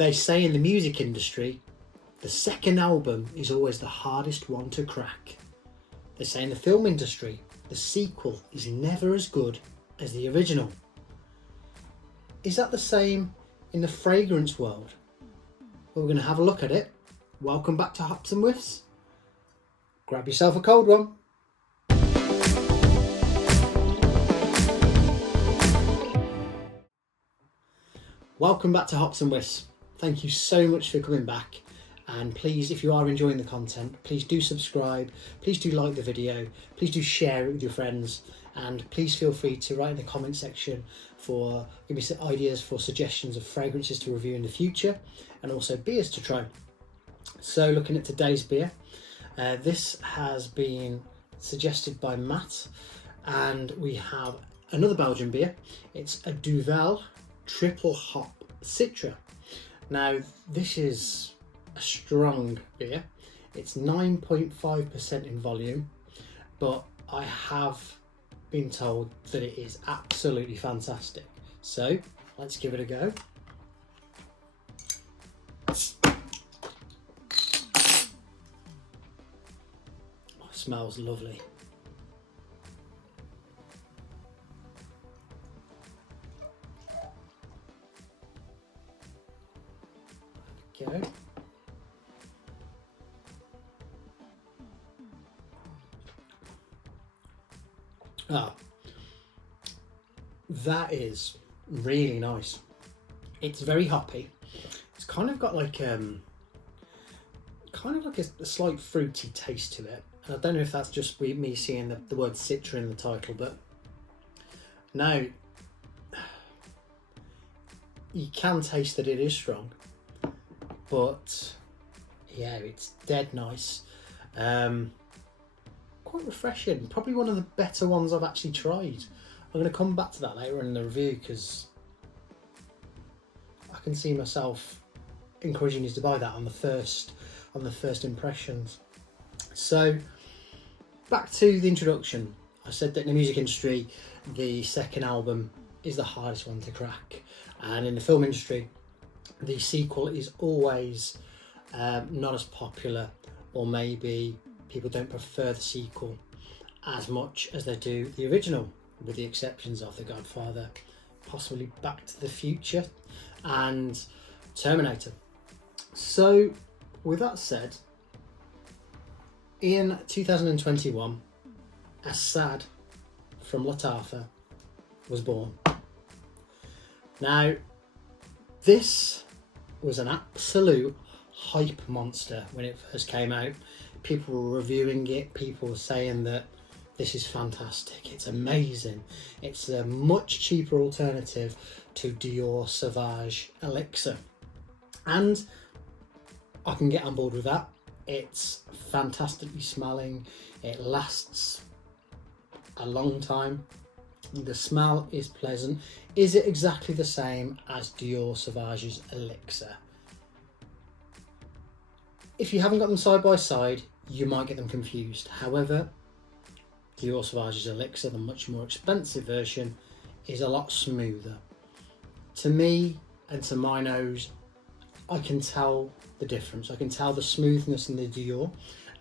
They say in the music industry, the second album is always the hardest one to crack. They say in the film industry, the sequel is never as good as the original. Is that the same in the fragrance world? Well, we're going to have a look at it. Welcome back to Hops and Whiffs. Grab yourself a cold one. Welcome back to Hops and Whiffs. Thank you so much for coming back, and please, if you are enjoying the content, please do subscribe, please do like the video, please do share it with your friends, and please feel free to write in the comment section for give me some ideas for suggestions of fragrances to review in the future, and also beers to try. So looking at today's beer, this has been suggested by Matt, and we have another Belgian beer. It's a Duvel Triple Hop Citra. Now this is a strong beer. It's 9.5% in volume, but I have been told that it is absolutely fantastic. So let's give it a go. Oh, it smells lovely. Go. Ah, that is really nice. It's very hoppy. It's kind of got like a slight fruity taste to it. And I don't know if that's just me seeing the word Citra in the title, but now you can taste that it is strong. But yeah, it's dead nice. Quite refreshing. Probably one of the better ones I've actually tried. I'm going to come back to that later in the review because I can see myself encouraging you to buy that on the first impressions. So back to the introduction. I said that in the music industry, the second album is the hardest one to crack, and in the film industry, the sequel is always not as popular, or maybe people don't prefer the sequel as much as they do the original, with the exceptions of The Godfather, possibly Back to the Future and Terminator. So with that said, in 2021, Asad from Lattafa was born. Now this was an absolute hype monster when it first came out. People were reviewing it, people were saying that this is fantastic, it's amazing, it's a much cheaper alternative to Dior Sauvage Elixir, and I can get on board with that. It's fantastically smelling, it lasts a long time, the smell is pleasant. Is it exactly the same as Dior Sauvage's Elixir? If you haven't got them side by side, you might get them confused. However, Dior Sauvage's Elixir, the much more expensive version, is a lot smoother. To me and to my nose, I can tell the difference. I can tell the smoothness in the Dior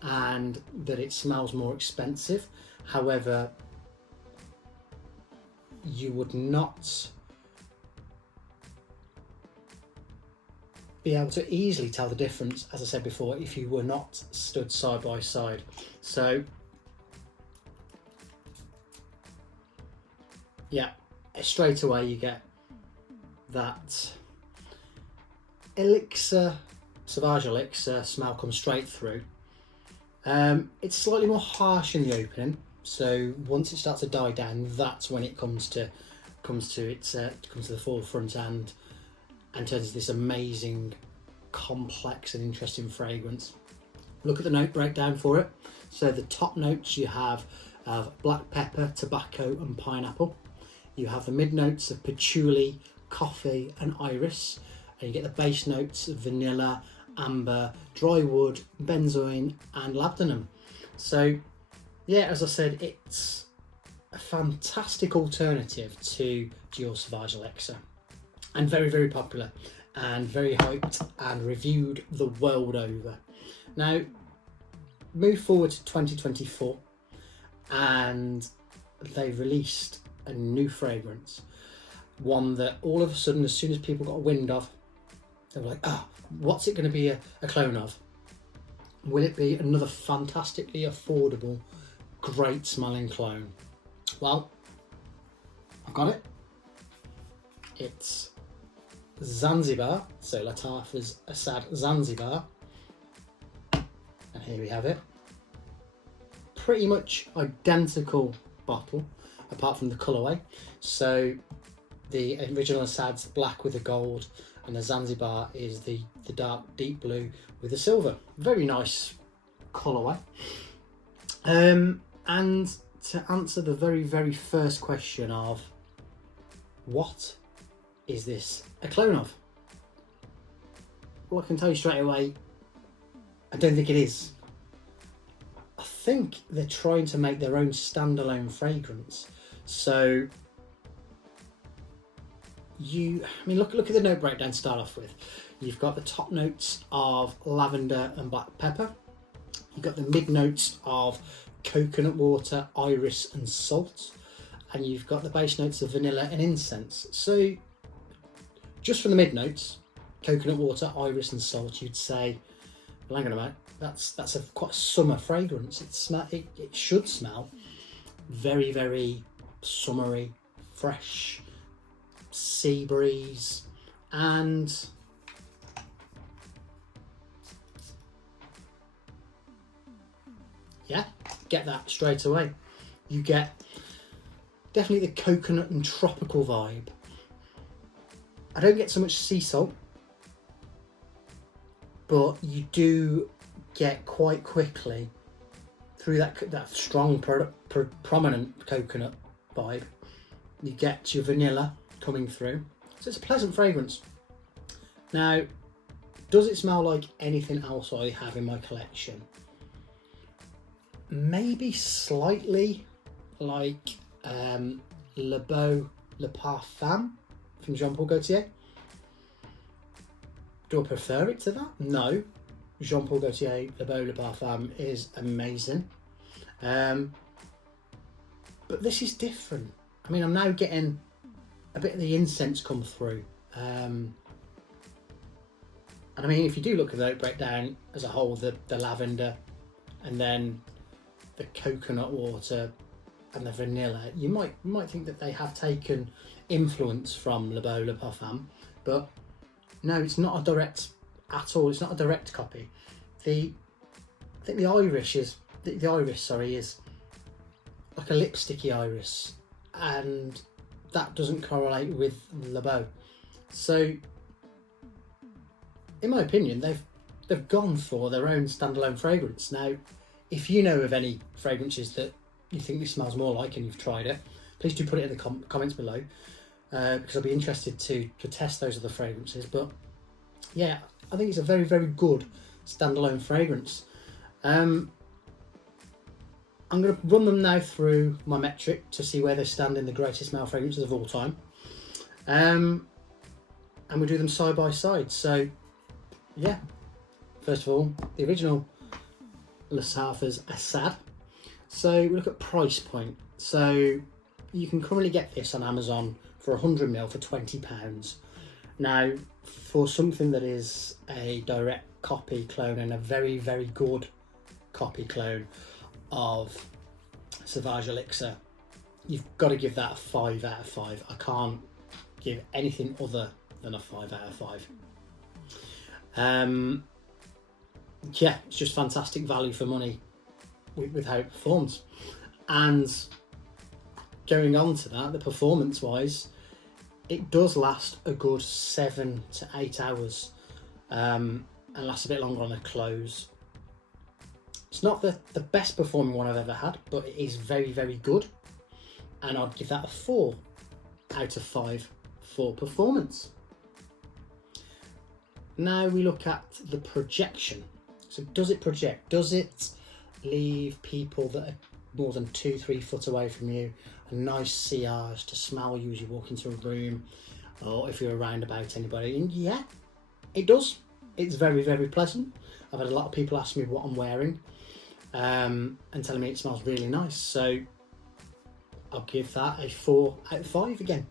and that it smells more expensive. However, you would not be able to easily tell the difference, as I said before, if you were not stood side by side. So yeah, straight away you get that Elixir, Sauvage Elixir smell comes straight through. It's slightly more harsh in the opening, so once it starts to die down, that's when it comes to the forefront and turns into this amazing, complex and interesting fragrance. Look at the note breakdown for it. So the top notes you have of black pepper, tobacco and pineapple. You have the mid notes of patchouli, coffee and iris, and you get the base notes of vanilla, amber, dry wood, benzoin and labdanum. So yeah, as I said, it's a fantastic alternative to Dior Sauvage Elixir and very, very popular. and very hyped and reviewed the world over. Now, move forward to 2024 and they released a new fragrance, one that all of a sudden, as soon as people got wind of, they were like, oh, what's it going to be a clone of? Will it be another fantastically affordable, great smelling clone? Well, I've got it. It's Zanzibar, so Lattafa Asad Zanzibar, and here we have it. Pretty much identical bottle, apart from the colourway. So the original Asad's black with the gold, and the Zanzibar is the dark deep blue with the silver. Very nice colourway. And to answer the very first question of what is this a clone of? Well, I can tell you straight away, I don't think it is. I think they're trying to make their own standalone fragrance. So look at the note breakdown to start off with. You've got the top notes of lavender and black pepper. You've got the mid notes of coconut water, iris and salt. And you've got the base notes of vanilla and incense. So just from the mid notes, coconut water, iris and salt, you'd say, well, hang on a minute, that's quite a summer fragrance. It should smell very summery, fresh, sea breeze, and yeah, get that straight away. You get definitely the coconut and tropical vibe. I don't get so much sea salt, but you do get quite quickly through that strong prominent coconut vibe. You get your vanilla coming through, so it's a pleasant fragrance. Now, does it smell like anything else I have in my collection? Maybe slightly like Le Beau Le Parfum from Jean Paul Gaultier. Do I prefer it to that? No. Jean Paul Gaultier Le Beau Le Parfum is amazing, but this is different. I mean, I'm now getting a bit of the incense come through, and I mean, if you do look at the note breakdown as a whole, the lavender and then the coconut water and the vanilla, you might think that they have taken influence from Le Beau Le Parfum, but no, it's not a direct at all. It's not a direct copy. I think the iris is like a lipsticky iris, and that doesn't correlate with Le Beau. So, in my opinion, they've gone for their own standalone fragrance. Now, if you know of any fragrances that you think this smells more like and you've tried it, please do put it in the comments below, because I'll be interested to test those other fragrances. But yeah, I think it's a very good standalone fragrance. I'm going to run them now through my metric to see where they stand in the greatest male fragrances of all time, and we'll do them side by side. So yeah, first of all, the original Lattafa Asad. So we look at price point. So you can currently get this on Amazon for 100ml for £20. Now, for something that is a direct copy clone and a very good copy clone of Sauvage Elixir, you've got to give that a 5 out of 5. I can't give anything other than a 5 out of 5. Yeah, it's just fantastic value for money with how it performs. And going on to that, the performance wise, it does last a good 7 to 8 hours, and lasts a bit longer on the close. It's not the best performing one I've ever had, but it is very good, and I'd give that a 4 out of 5 for performance. Now we look at the projection. So does it project? Does it leave people that are more than 2-3 foot away from you a nice sillage to smell you as you walk into a room, or if you're around about anybody? And yeah, It does. It's very, very pleasant. I've had a lot of people ask me what I'm wearing and telling me it smells really nice. So I'll give that a 4 out of 5 again.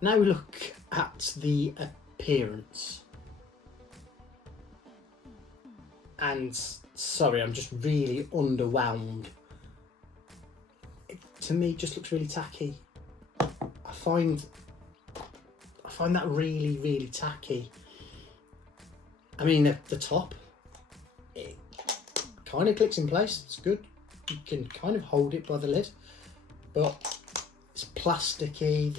Now we look at the appearance. And sorry, I'm just really underwhelmed. It, to me, just looks really tacky. I find that really, really tacky. I mean, the top, it kind of clicks in place. It's good. You can kind of hold it by the lid, but it's plasticky.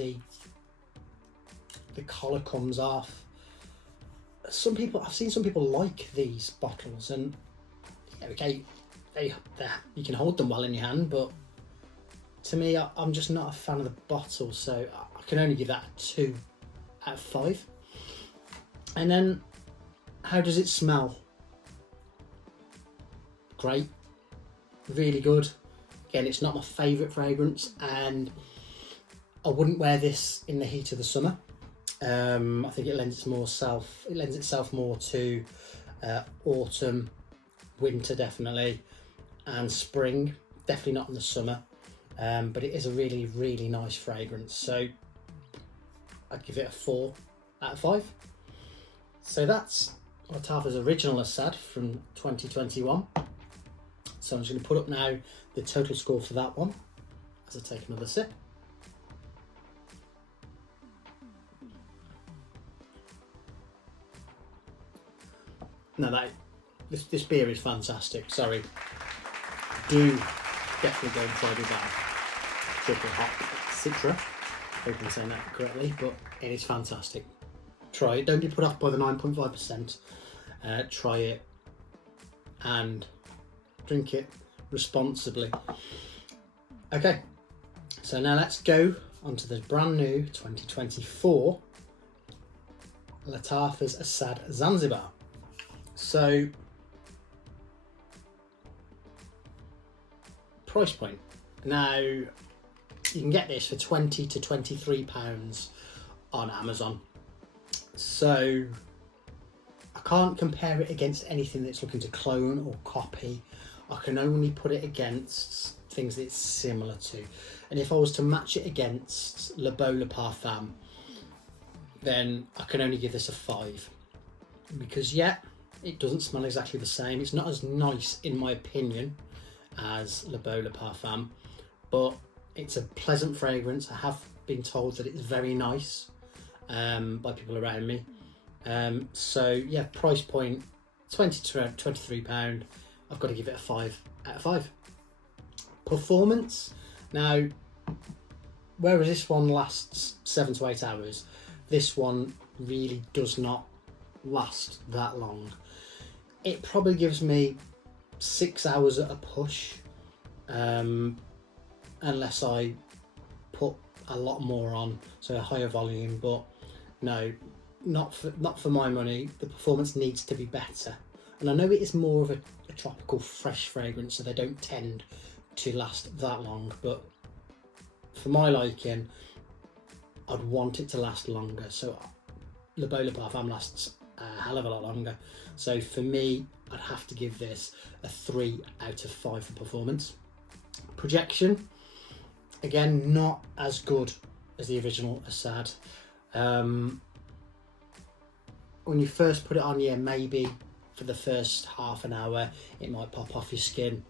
The collar comes off. I've seen some people like these bottles, and yeah, okay, you can hold them well in your hand, but to me, I'm just not a fan of the bottle, so I can only give that a 2 out of 5. And then, how does it smell? Great, really good. Again, it's not my favourite fragrance, and I wouldn't wear this in the heat of the summer. I think it lends itself more to autumn, winter definitely, and spring. Definitely not in the summer, but it is a really, really nice fragrance. So I'd give it a 4 out of 5. So that's Lattafa's original Asad from 2021. So I'm just going to put up now the total score for that one as I take another sip. Now this beer is fantastic. Sorry, do definitely go and try that Triple Hop Citra. I hope I'm saying that correctly, but it is fantastic. Try it. Don't be put off by the 9.5%. Try it and drink it responsibly. Okay, so now let's go onto the brand new 2024 Lattafa's Asad Zanzibar. So, price point. Now, you can get this for £20 to £23 on Amazon. So, I can't compare it against anything that's looking to clone or copy. I can only put it against things that it's similar to. And if I was to match it against Le Beau Le Parfum, then I can only give this a 5. Because, yeah, it doesn't smell exactly the same. It's not as nice, in my opinion, as Le Beau Le Parfum, but it's a pleasant fragrance. I have been told that it's very nice by people around me. So yeah, price point £20 to £23. I've got to give it a 5 out of 5. Performance. Now, whereas this one lasts 7 to 8 hours, this one really does not last that long. It probably gives me 6 hours at a push, unless I put a lot more on, so a higher volume. But no, not for my money. The performance needs to be better, and I know it is more of a tropical fresh fragrance, so they don't tend to last that long, but for my liking, I'd want it to last longer. So Le Beau Le Parfum lasts a hell of a lot longer. So for me, I'd have to give this a 3 out of 5 for performance. Projection, again, not as good as the original Asad. When you first put it on, yeah, maybe for the first half an hour it might pop off your skin,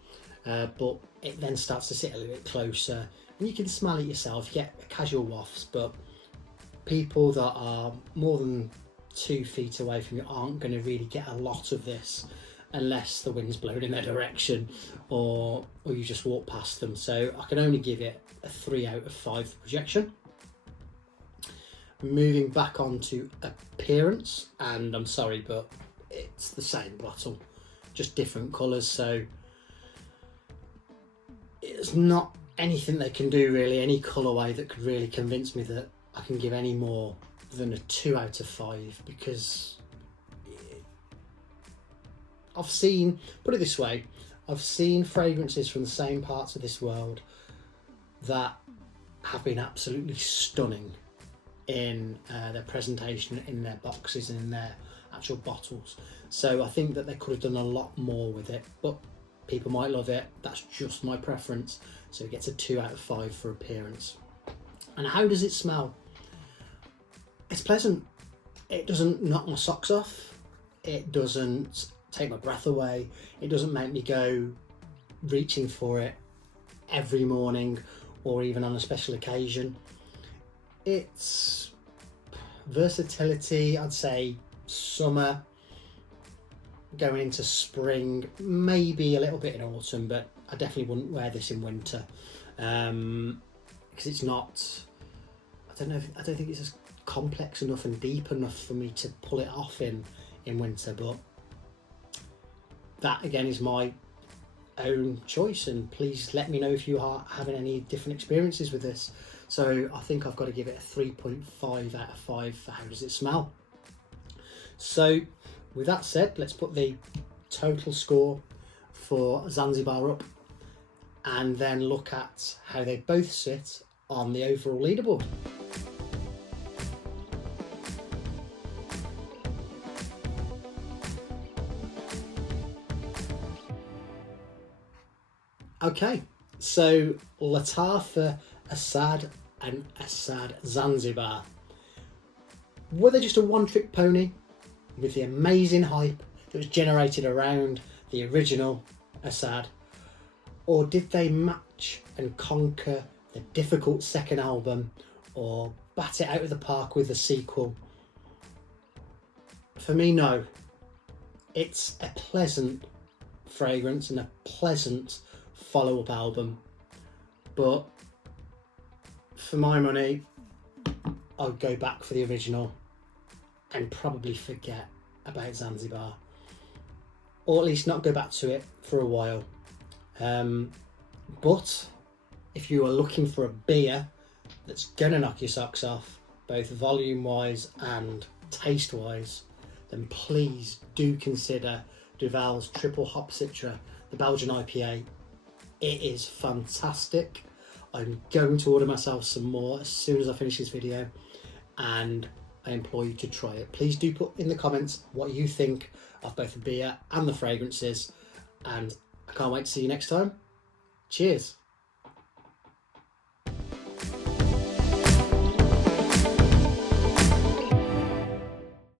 but it then starts to sit a little bit closer and you can smell it yourself. You get casual wafts, but people that are more than 2 feet away from you aren't going to really get a lot of this unless the wind's blowing in their direction or you just walk past them. So I can only give it a 3 out of 5 for projection. Moving back on to appearance, and I'm sorry, but it's the same bottle, just different colours, so it's not anything they can do really, any colourway that could really convince me that I can give any more than a 2 out of 5, because I've seen, put it this way, I've seen fragrances from the same parts of this world that have been absolutely stunning in their presentation, in their boxes and in their actual bottles. So I think that they could have done a lot more with it, but people might love it. That's just my preference. So it gets a 2 out of 5 for appearance. And how does it smell? It's pleasant. It doesn't knock my socks off. It doesn't take my breath away. It doesn't make me go reaching for it every morning or even on a special occasion. It's versatility, I'd say summer, going into spring, maybe a little bit in autumn, but I definitely wouldn't wear this in winter because it's not, I don't think it's as complex enough and deep enough for me to pull it off in winter. But that again is my own choice, and please let me know if you are having any different experiences with this. So I think I've got to give it a 3.5 out of 5 for how does it smell. So with that said, let's put the total score for Zanzibar up and then look at how they both sit on the overall leaderboard. Okay, so Lattafa Asad and Asad Zanzibar. Were they just a one-trick pony with the amazing hype that was generated around the original Asad? Or did they match and conquer the difficult second album or bat it out of the park with a sequel? For me, no. It's a pleasant fragrance and a pleasant follow-up album, but for my money I'll go back for the original and probably forget about Zanzibar, or at least not go back to it for a while. But if you are looking for a beer that's gonna knock your socks off, both volume wise and taste wise, then please do consider Duvel's Triple Hop Citra, the Belgian IPA. It is fantastic. I'm going to order myself some more as soon as I finish this video, and I implore you to try it. Please do put in the comments what you think of both the beer and the fragrances, and I can't wait to see you next time. Cheers.